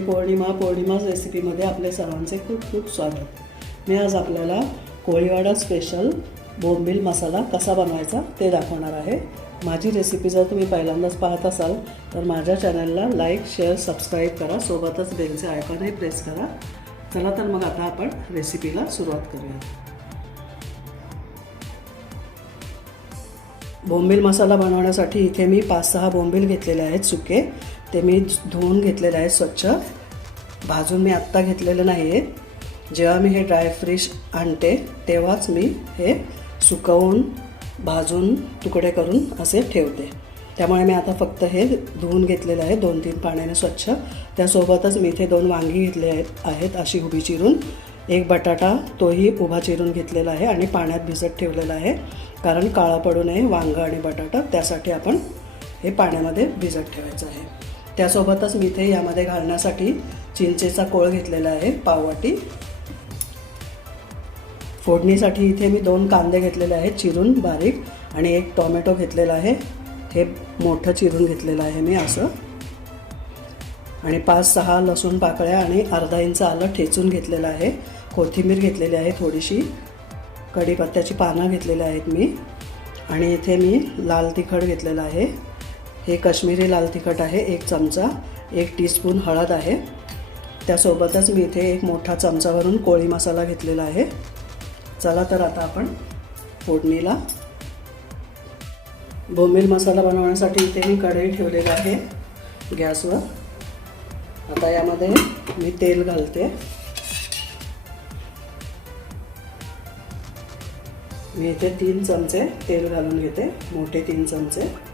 रेसिपीमध्ये आपले सर्वांचे खूप खूप स्वागत. मी आज आपल्याला कोळीवाडा स्पेशल बोंबील मसाला कसा बनवायचा ते दाखवणार आहे. माझी रेसिपी जर तुम्ही पहिल्यांदाच पाहत असाल तर माझ्या चॅनलला लाईक शेअर सबस्क्राईब करा. सोबतच बेलचे आयकॉनही प्रेस करा. चला तर मग आता आपण रेसिपीला सुरुवात करूया. बोंबील मसाला बनवण्यासाठी इथे मी पाच सहा बोंबील घेतलेले आहेत सुके. ते मी धुवून घेतलेलं आहे स्वच्छ. भाजून मी आत्ता घेतलेलं नाही आहे जेव्हा मी हे ड्राय फ्रिश आणते तेव्हाच मी हे सुकवून भाजून तुकडे करून असे ठेवते. त्यामुळे मी आता फक्त हे धुवून घेतलेलं आहे दोन तीन पाण्याने स्वच्छ. त्यासोबतच मी इथे दोन वांगी घेतले आहेत आहेत अशी उभी चिरून. एक बटाटा तोही उभा चिरून घेतलेला आहे आणि पाण्यात भिजत ठेवलेला आहे. कारण काळा पडू नये वांगं आणि बटाटा त्यासाठी आपण हे पाण्यामध्ये भिजत ठेवायचं आहे. त्यासोबतच मी इथे यामध्ये घालण्यासाठी चिंचेचा कोळ घेतलेला आहे पाववाटी. फोडणीसाठी इथे मी दोन कांदे घेतलेले आहेत चिरून बारीक आणि एक टोमॅटो घेतलेला आहे. हे मोठं चिरून घेतलेलं आहे मी असं. आणि पाच सहा लसूण पाकळ्या आणि अर्धा इंच आलं ठेचून घेतलेलं आहे. कोथिंबीर घेतलेली आहे थोडीशी. कढीपत्त्याची पानं घेतलेली आहेत मी. आणि इथे मी लाल तिखट घेतलेलं आहे. हे काश्मीरी लाल तिखट आहे एक चमचा एक टीस्पून हळद आहे. त्यासोबतच मी इथे एक मोठा चमचावरून कोळी मसाला घेतलेला आहे. चला तर आता आपण फोडणीला. बोंबील मसाला बनवण्यासाठी इथे मी कढई ठेवलेली आहे गॅसवर. आता यामध्ये मी तेल घालते. मी इथे तीन चमचे तेल घालून घेते मोठे तीन चमचे.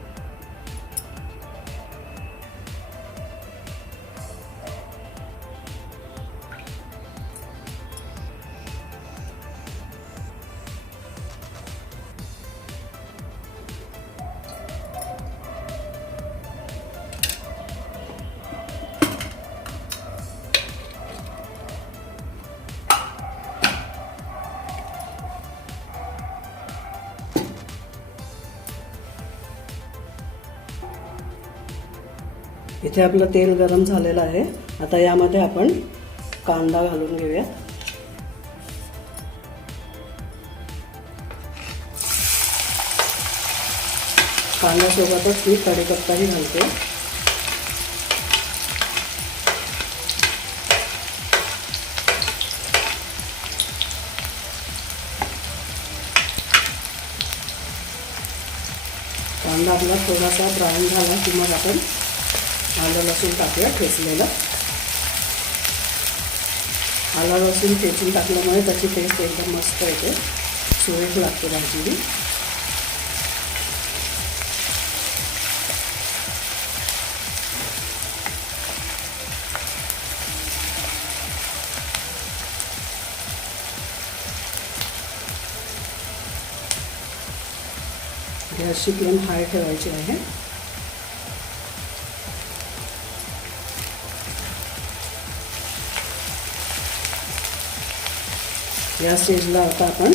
इथे आपलं तेल गरम झालेलं आहे. आता यामध्ये आपण कांदा घालून घेऊया. कांद्यासोबतच मी कढीपत्ताही घालते. कांदा आपला थोडासा ब्राऊन झाला की मग आपण आलं लसूण टाकूया ठेचलेलं. आलं लसूण ठेचून टाकल्यामुळे त्याची टेस्ट एकदम मस्त येते. सुरेख लागते भाजी गॅसची फ्लेम हाय ठेवायची आहे. या स्टेजला आता आपण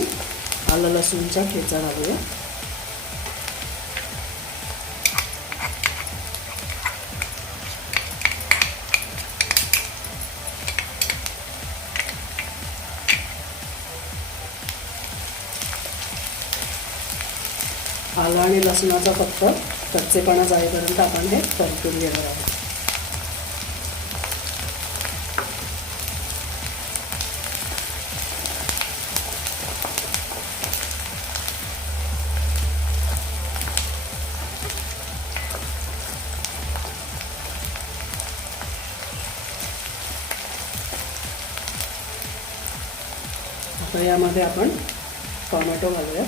आलं लसूणचा ठेचा घालूया. आलं आणि लसणाचा फक्त कच्चेपणा जाईपर्यंत आपण हे परतून घेणार आहोत. आता यामध्ये आपण टोमॅटो घालूया.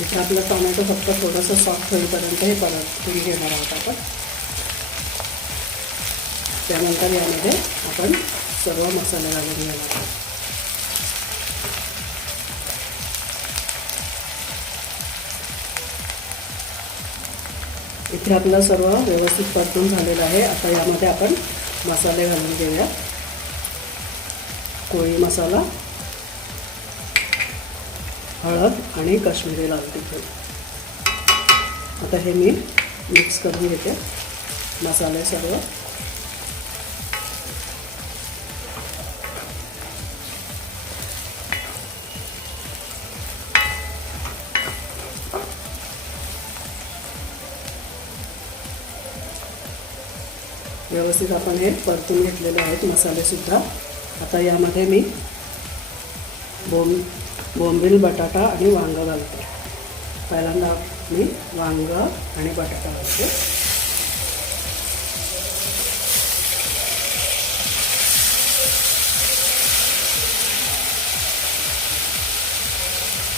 इथे आपलं टोमॅटो फक्त थोडंसं सॉफ्ट होईपर्यंत हे घेणार आहोत आपण. सर्व मसाले घेणार आहोत. इथे आपलं सर्व व्यवस्थित परतून झालेलं आहे. आता यामध्ये आपण मसाले घालून घेऊया. कोळी मसाला हळद आणि काश्मीरी लाल तिखट. आता हे मी मिक्स करून घेते. मसाले सर्व. व्यवस्थित आपण हे परतून घेतलेले आहेत मसालेसुद्धा आता यामध्ये मी बोंब बोंबील बटाटा आणि वांगं घालते. पहिल्यांदा मी वांगं आणि बटाटा घालते.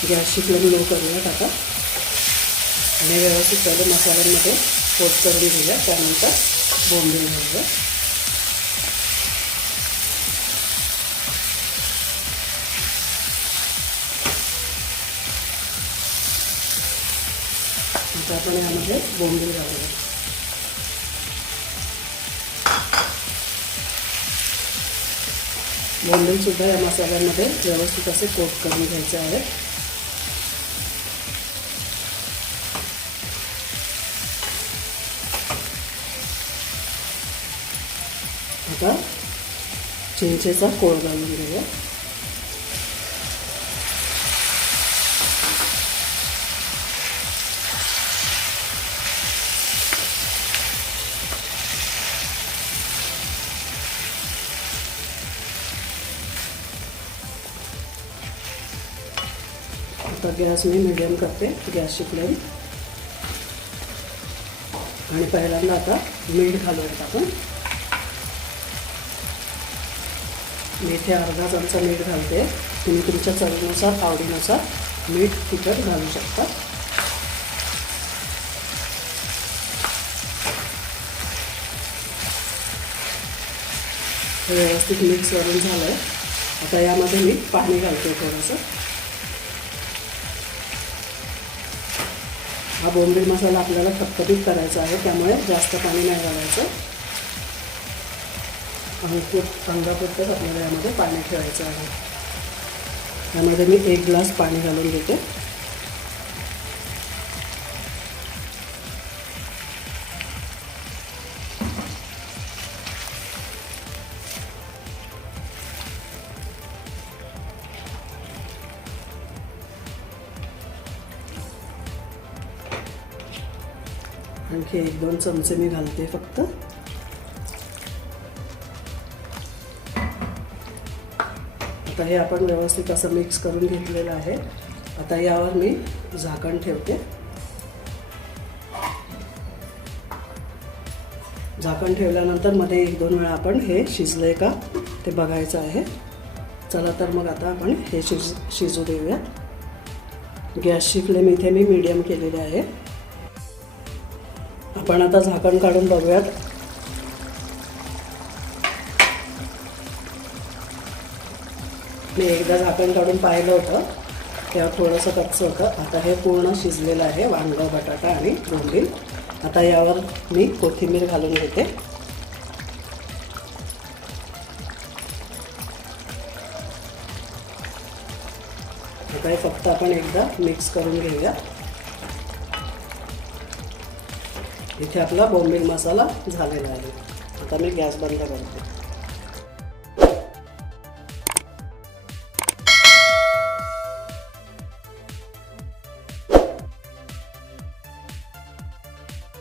गॅसची फ्लेम लो करूयात आता. आणि व्यवस्थित पहिले मसाल्यांमध्ये पोट करून घेऊया त्यानंतर बोंबील घालूया आता आपण यामध्ये बोंबील घालूया. बोंबीलसुद्धा या मसाल्यामध्ये व्यवस्थित असे कोट करून घ्यायचे आहे चिंचेचा कोळ घालून घेऊया आता गॅस मी मिडियम करते गॅसची फ्लेम आणि पहिल्यांदा आता मीठ घालूयात आपण मी अर्धा चमचा मीठ घालते. तुम्ही तुमच्या चवीनुसार आवडीनुसार मीठ तिखट घालू शकता. व्यवस्थित मिक्स करून झालं आहे आता यामध्ये मी पाणी घालते थोडंसं. हा बोंबील मसाला आपल्याला खतखतीत करायचा आहे त्यामुळे जास्त पाणी नाही घालायचं. अंगपूर अंगापुरतंच आपल्याला यामध्ये पाणी ठेवायचं आहे. यामध्ये मी एक ग्लास पाणी घालून घेते. आणखी एक दोन चमचे मी घालते फक्त. आता हे आपण व्यवस्थित असं मिक्स करून घेतलेलं आहे. आता यावर मी झाकण ठेवते. झाकण ठेवल्यानंतरमध्ये एक दोन वेळा आपण हे शिजलंय का ते बघायचं आहे. चला तर मग आता आपण हे शिज शिजू देऊयात गॅसची फ्लेम इथे मी मीडियम केलेली आहे. आपण आता झाकण काढून बघूयात. मी एकदा झाकण काढून पाहिलं होतं तेव्हा थोडंसं कच्चं होतं. आता हे पूर्ण शिजलेलं आहे वांगं बटाटा आणि बोंबील आता यावर मी कोथिंबीर घालून घेते. आता हे फक्त आपण एकदा मिक्स करून घेऊया. इथे आपला बोंबील मसाला झालेला आहे. आता मी गॅस बंद करते.